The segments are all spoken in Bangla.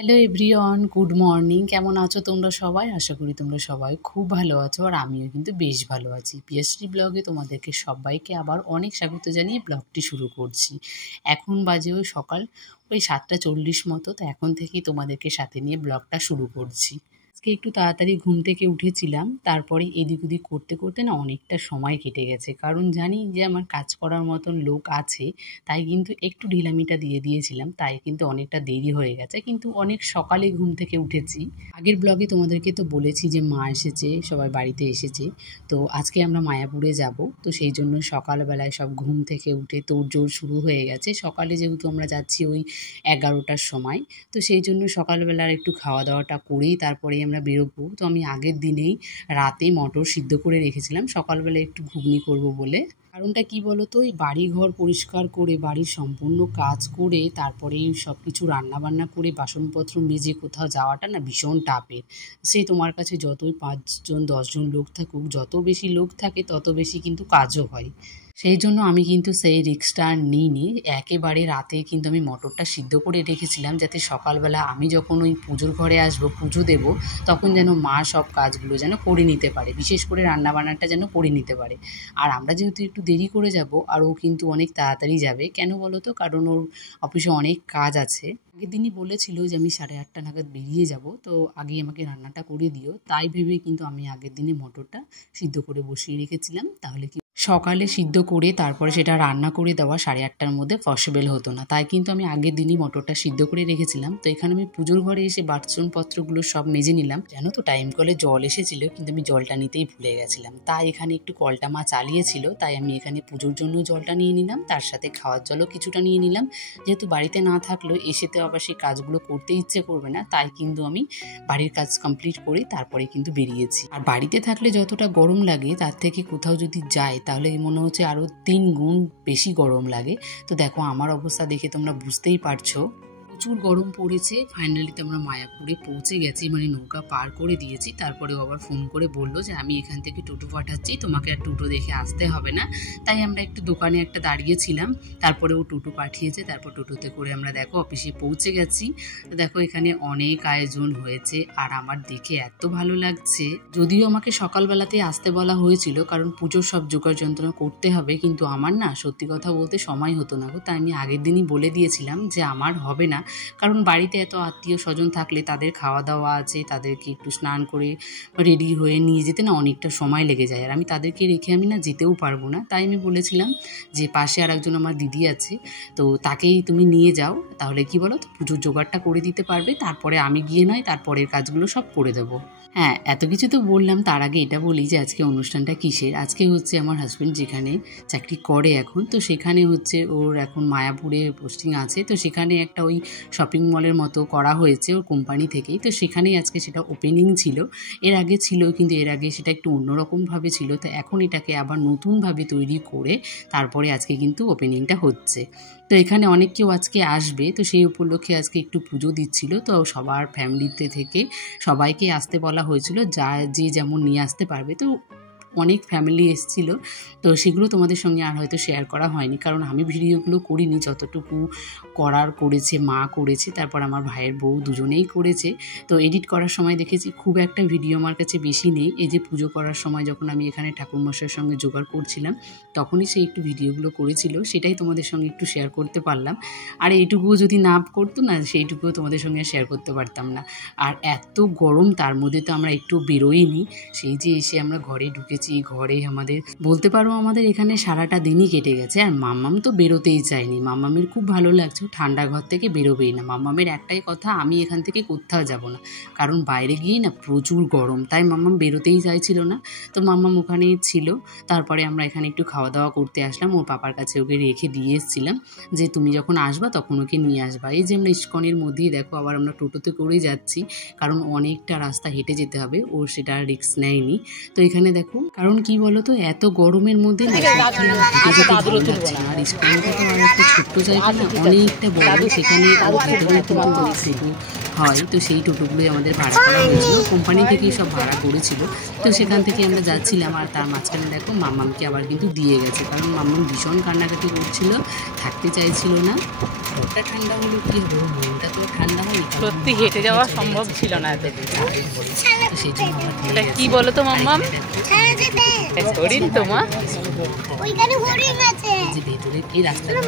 Hello everyone, good morning. কেমন আছো তোমরা সবাই? আশা করি তোমরা সবাই খুব ভালো আছো, আর আমিও কিন্তু বেশ ভালো আছি। পিএসটি ব্লগে তোমাদেরকে সবাইকে আবার অনেক স্বাগত জানিয়ে ব্লগটি শুরু করছি। এখন বাজে ওই সকাল 7:40 মতো, তো এখন থেকেই তোমাদেরকে সাথে নিয়ে ব্লগটা শুরু করছি। আজকে একটু তাড়াতাড়ি ঘুম থেকে উঠেছিলাম, তারপরে এদিক ওদিক করতে করতে না অনেকটা সময় কেটে গেছে। কারণ জানি যে আমার কাজ করার মতন লোক আছে, তাই কিন্তু একটু ঢিলামিটা দিয়ে দিয়েছিলাম, তাই কিন্তু অনেকটা দেরি হয়ে গেছে। কিন্তু অনেক সকালে ঘুম থেকে উঠেছি। আগের ব্লগে তোমাদেরকে তো বলেছি যে মা এসেছে, সবাই বাড়িতে এসেছে। তো আজকে আমরা মায়াপুরে যাব, তো সেই জন্য সকালবেলায় সব ঘুম থেকে উঠে তোড়জোড় শুরু হয়ে গেছে। সকালে যেহেতু আমরা যাচ্ছি ওই 11টার সময়, তো সেই জন্য সকালবেলার একটু খাওয়া দাওয়াটা করেই তারপরেই আমরা বেরোবো। তো আমি আগের দিনেই রাতে মটর সিদ্ধ করে রেখেছিলাম সকালবেলা একটু ঘুগনি করব বলে। কারণটা কি বলো তো, ওই বাড়ি ঘর পরিষ্কার করে বাড়ির সম্পূর্ণ কাজ করে তারপরে সব কিছু রান্নাবান্না করে বাসনপত্র মেজে কোথাও যাওয়াটা না ভীষণ টাফের। সেই তোমার কাছে যতই 5জন 10জন লোক থাকুক, যত বেশি লোক থাকে তত বেশি কিন্তু কাজও হয়। সেই জন্য আমি কিন্তু সেই রিস্কটা আর নিইনি। একেবারে রাতে কিন্তু আমি মটরটা সিদ্ধ করে রেখেছিলাম, যাতে সকালবেলা আমি যখন ওই পুজোর ঘরে আসবো, পুজো দেব, তখন যেন মা সব কাজগুলো যেন করে নিতে পারে, বিশেষ করে রান্নাবান্নাটা যেন করে নিতে পারে। আর আমরা যেহেতু একটু দেরি করে যাব, আর ও কিন্তু অনেক তাড়াতাড়ি যাবে। কেন বলো তো? কারণ ওর অফিসে অনেক কাজ আছে। আগের দিনই বলেছিল যে আমি 8:30 নাগাদ বেরিয়ে যাব, তো আগেই আমাকে রান্নাটা করে দিও। তাই ভেবে কিন্তু আমি আগের দিনে মটরটা সিদ্ধ করে বসিয়ে রেখেছিলাম। তাহলে কি সকালে সিদ্ধ করে তারপরে সেটা রান্না করে দেওয়া 8:30টার মধ্যে পসিবল হতো না। তাই কিন্তু আমি আগের দিনই মটরটা সিদ্ধ করে রেখেছিলাম। তো এখানে আমি পুজোর ঘরে এসে বাসনপত্রগুলো সব মেজে নিলাম। জানো তো, টাইম কলে জল এসেছিল, কিন্তু আমি জলটা নিতেই ভুলে গেছিলাম। তাই এখানে একটু কলটা মা চালিয়েছিল, তাই আমি এখানে পুজোর জন্য জলটা নিয়ে নিলাম, তার সাথে খাওয়ার জলও কিছুটা নিয়ে নিলাম। যেহেতু বাড়িতে না থাকলেও এসেতে আবার সেই কাজগুলো করতে ইচ্ছে করবে না, তাই কিন্তু আমি বাড়ির কাজ কমপ্লিট করে তারপরে কিন্তু বেরিয়েছি। আর বাড়িতে থাকলে যতটা গরম লাগে, তার থেকে কোথাও যদি যাই তাহলে মনে হচ্ছে আরও 3 গুণ বেশি গরম লাগে। তো দেখো, আমার অবস্থা দেখে তোমরা বুঝতেই পারছো প্রচুর গরম পড়েছে। ফাইনালি তো আমরা মায়াপুরে পৌঁছে গেছি, মানে নৌকা পার করে দিয়েছি। তারপরে আবার ফোন করে বললো যে আমি এখান থেকে টোটো পাঠাচ্ছি, তোমাকে আর টোটো দেখে আসতে হবে না। তাই আমরা একটু দোকানে একটা দাঁড়িয়েছিলাম, তারপরে ও টোটো পাঠিয়েছে। তারপর টোটোতে করে আমরা দেখো অফিসে পৌঁছে গেছি। তো দেখো এখানে অনেক আয়োজন হয়েছে, আর আমার দেখে এত ভালো লাগছে। যদিও আমাকে সকালবেলাতে আসতে বলা হয়েছিল, কারণ পুজোর সব জোগাড় যন্ত্রণা করতে হবে, কিন্তু আমার না সত্যি কথা বলতে সময় হতো না গো। তাই আমি আগের দিনই বলে দিয়েছিলাম যে আমার হবে না, কারণ বাড়িতে এত আত্মীয় স্বজন থাকলে তাদের খাওয়া দাওয়া আছে, তাদেরকে একটু স্নান করে রেডি হয়ে নিয়ে যেতে না অনেকটা সময় লেগে যায়, আর আমি তাদেরকে রেখে আমি না যেতেও পারবো না। তাই আমি বলেছিলাম যে পাশে আর একজন আমার দিদি আছে, তো তাকেই তুমি নিয়ে যাও, তাহলে কি বলো তো, পুজোর জোগাড়টা করে দিতে পারবে। তারপরে আমি গিয়ে নয় তারপরের কাজগুলো সব করে দেবো। হ্যাঁ, এত কিছু তো বললাম, তার আগে এটা বলি যে আজকে অনুষ্ঠানটা কিসের। আজকে হচ্ছে আমার হাজব্যান্ড যেখানে চাকরি করে এখন, তো সেখানে হচ্ছে ওর এখন মায়াপুরে পোস্টিং আছে, তো সেখানে একটা ওই শপিং মলের মতো করা হয়েছে ওর কোম্পানি থেকেই। তো সেখানেই আজকে সেটা ওপেনিং ছিল। এর আগে ছিল, কিন্তু এর আগে সেটা একটু অন্যরকমভাবে ছিল, তো এখন এটাকে আবার নতুনভাবে তৈরি করে তারপরে আজকে কিন্তু ওপেনিংটা হচ্ছে। তো এখানে অনেক কেউ আজকে আসবে, তো সেই উপলক্ষে আজকে একটু পুজো দিচ্ছিল। তো সবার ফ্যামিলিতে থেকে সবাইকে আসতে বলা হয়েছিল, যে যেমন নিয়ে আসতে পারবে। তো অনেক ফ্যামিলি এসেছিল, তো সেগুলো তোমাদের সঙ্গে আর হয়তো শেয়ার করা হয়নি, কারণ আমি ভিডিওগুলো করিনি। যতটুকু করেছে মা করেছে, তারপর আমার ভাইয়ের বউ দুজনেই করেছে। তো এডিট করার সময় দেখেছি খুব একটা ভিডিও আমার কাছে বেশি নেই। এই যে পুজো করার সময় যখন আমি এখানে ঠাকুরমশাইয়ের সঙ্গে জোগাড় করছিলাম, তখনই সে একটু ভিডিওগুলো করেছিল, সেটাই তোমাদের সঙ্গে একটু শেয়ার করতে পারলাম। আর এইটুকুও যদি না করতো না, সেইটুকুও তোমাদের সঙ্গে শেয়ার করতে পারতাম না। আর এত গরম, তার মধ্যে তো আমরা একটু বেরোইনি। সেই যে এসে আমরা ঘরে ঢুকেছি, ঘরে আমাদের বলতে পারো আমাদের এখানে সারাটা দিনই কেটে গেছে। আর মাম্মাম তো বেরোতেই চায়নি, মাম্মামের খুব ভালো লাগছে, ঠান্ডা ঘর থেকে বেরোবেই না। মাম্মামের একটাই কথা, আমি এখান থেকে কোথাও যাব না, কারণ বাইরে গিয়েই না প্রচুর গরম। তাই মাম্মাম বেরোতেই চাইছিল না। তো মাম্মাম ওখানেই ছিল। তারপরে আমরা এখানে একটু খাওয়া দাওয়া করতে আসলাম, ওর পাপার কাছে ওকে রেখে দিয়ে এসেছিলাম যে তুমি যখন আসবা তখন ওকে নিয়ে আসবা। এই যে আমরা ইস্কনের মধ্যেই দেখো আবার আমরা টোটোতে করেই যাচ্ছি, কারণ অনেকটা রাস্তা হেঁটে যেতে হবে, ও সেটা রিস্ক নেয়নি। তো এখানে দেখো কারণ কি বলতো এত গরমের মধ্যে আর ইস্কনটা তো আর একটা ছোট্ট জায়গা না, অনেকটা বড়, সেখানে ভেতরে টোটো হয়, তো সেই টোটোগুলোই আমাদের ভাড়া করা হয়েছিল, কোম্পানি থেকেই সব ভাড়া করেছিল। তো সেখান থেকে আমরা যাচ্ছিলাম, আর তার মাঝখানে দেখো মাম্মামকে আবার কিন্তু দিয়ে গেছে, কারণ মাম্মাম ভীষণ কান্নাকাটি করছিল, থাকতে চাইছিল না। ঘরটা ঠান্ডা হলো কি হবে, মনটা তো ঠান্ডা হয়, সত্যি হেঁটে যাওয়া সম্ভব ছিল না এত দূর। তো সেই জন্য এটা কি বলো তো মাম্মাম, হরিণ তো মা, যে ভেতরে এই রাস্তাটা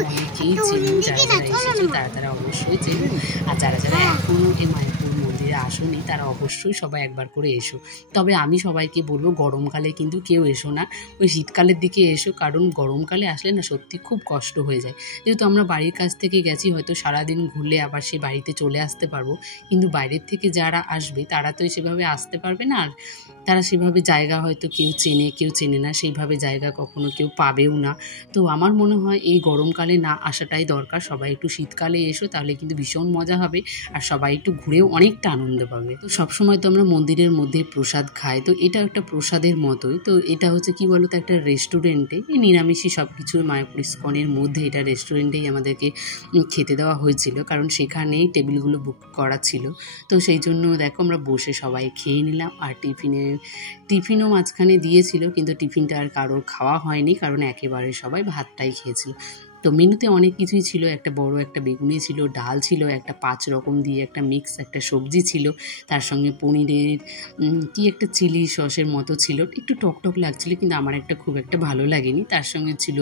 অনেকেই চেনেন, যারা যারা এসেছো তারা অবশ্যই চেনেন, আর যারা যারা এখনও এই মায়াপুর মন্দিরে আসোনি তারা অবশ্যই সবাই একবার করে এসো। তবে আমি সবাইকে বলবো গরমকালে কিন্তু কেউ এসো না, ওই শীতকালের দিকে এসো, কারণ গরমকালে আসলে না সত্যি খুব কষ্ট হয়ে যায়। যেহেতু আমরা বাড়ির কাছ থেকে গেছি, হয়তো সারাদিন ঘুরলে আবার সে বাড়িতে চলে আসতে পারবো, কিন্তু বাইরের থেকে যারা আসবে তারা তো সেভাবে আসতে পারবে না, আর তারা সেভাবে জায়গা হয়তো কেউ চেনে না, সেইভাবে জায়গা কখনো কেউ পাবেও না। তো আমার মনে হয় এই গরমকালে না আসাটাই দরকার, সবাই একটু শীতকালে এসো, তাহলে কিন্তু ভীষণ মজা হবে, আর সবাই একটু ঘুরেও অনেকটা আনন্দ পাবে। তো সবসময় তো আমরা মন্দিরের মধ্যে প্রসাদ খাই, তো এটা একটা প্রসাদের মতোই। তো এটা হচ্ছে কি বলতো একটা রেস্টুরেন্টে, এই নিরামিষই সব কিছু মায়াপুর ইস্কনের মধ্যে এটা রেস্টুরেন্টেই আমাদেরকে খেতে দেওয়া হয়েছিল, কারণ সেখানেই টেবিলগুলো বুক করা ছিল। তো সেই জন্য দেখো আমরা বসে সবাই খেয়ে নিলাম, আর টিফিনও মাঝখানে দিয়েছিল, কিন্তু টিফিনটা আর কারোর খাওয়া হয়নি, কারণ একেবারে সবাই ভাতটাই খেয়েছিল। তো মেনুতে অনেক কিছুই ছিল, একটা বড় একটা বেগুনি ছিল, ডাল ছিল, একটা 5 রকম দিয়ে একটা মিক্স একটা সবজি ছিল, তার সঙ্গে পনিরের কি একটা চিলি সসের মতো ছিল, একটু টক লাগছিল, কিন্তু আমার একটা খুব একটা ভালো লাগেনি। তার সঙ্গে ছিল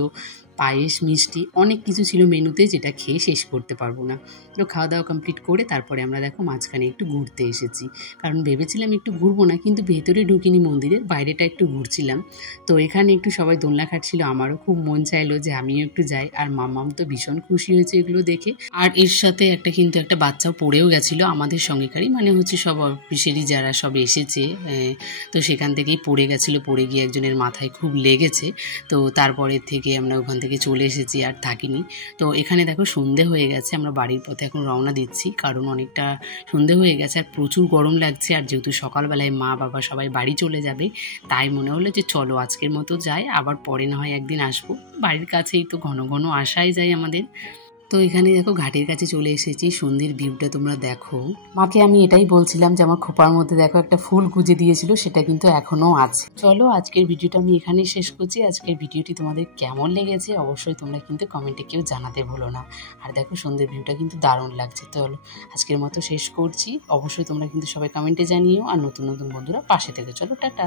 পায়েস, মিষ্টি, অনেক কিছু ছিল মেনুতে, যেটা খেয়ে শেষ করতে পারবো না। তো খাওয়া দাওয়া কমপ্লিট করে তারপরে আমরা দেখো মাঝখানে একটু ঘুরতে এসেছি, কারণ ভেবেছিলাম একটু ঘুরবো না, কিন্তু ভেতরে ঢুকিনি, মন্দিরের বাইরেটা একটু ঘুরছিলাম। তো এখানে একটু সবাই দোলনা খাটছিল, আমারও খুব মন চাইলো যে আমিও একটু যাই, আর মাম্মাম তো ভীষণ খুশি হয়েছে এগুলো দেখে। আর এর সাথে কিন্তু একটা বাচ্চাও পড়েও গেছিলো আমাদের সঙ্গেকারই, মানে হচ্ছে সব অফিসেরই যারা সব এসেছে, তো সেখান থেকেই পড়ে গেছিলো, পড়ে গিয়ে একজনের মাথায় খুব লেগেছে। তো তারপরের থেকে আমরা ওখান থেকে চলে এসেছি, আর থাকিনি। তো এখানে দেখো সন্ধে হয়ে গেছে, আমরা বাড়ির পথে এখন রওনা দিচ্ছি, কারণ অনেকটা সন্ধে হয়ে গেছে আর প্রচুর গরম লাগছে, আর যেহেতু সকালবেলায় মা বাবা সবাই বাড়ি চলে যাবে, তাই মনে হলো যে চলো আজকের মতো যাই, আবার পরে না হয় একদিন আসবো, বাড়ির কাছেই তো ঘন ঘন আসাই যায় আমাদের। তো এখানে দেখো ঘাটের কাছে চলে এসেছি, সন্ধ্যের ভিউটা তোমরা দেখো। মাকে আমি এটাই বলছিলাম যে আমার খোপার মধ্যে দেখো একটা ফুল গুজে দিয়েছিল, সেটা কিন্তু এখনো আছে। চলো আজকের ভিডিওটা আমি এখানেই শেষ করছি। আজকের ভিডিওটি তোমাদের কেমন লেগেছে অবশ্যই তোমরা কিন্তু কমেন্টে কেউ জানাতে ভুলো না। আর দেখো সন্ধ্যের ভিউটা কিন্তু দারুণ লাগছে। তো আজকের মতো শেষ করছি, অবশ্যই তোমরা কিন্তু সবাই কমেন্টে জানিও, আর নতুন নতুন বন্ধুরা পাশে থেকে চলো টাটা।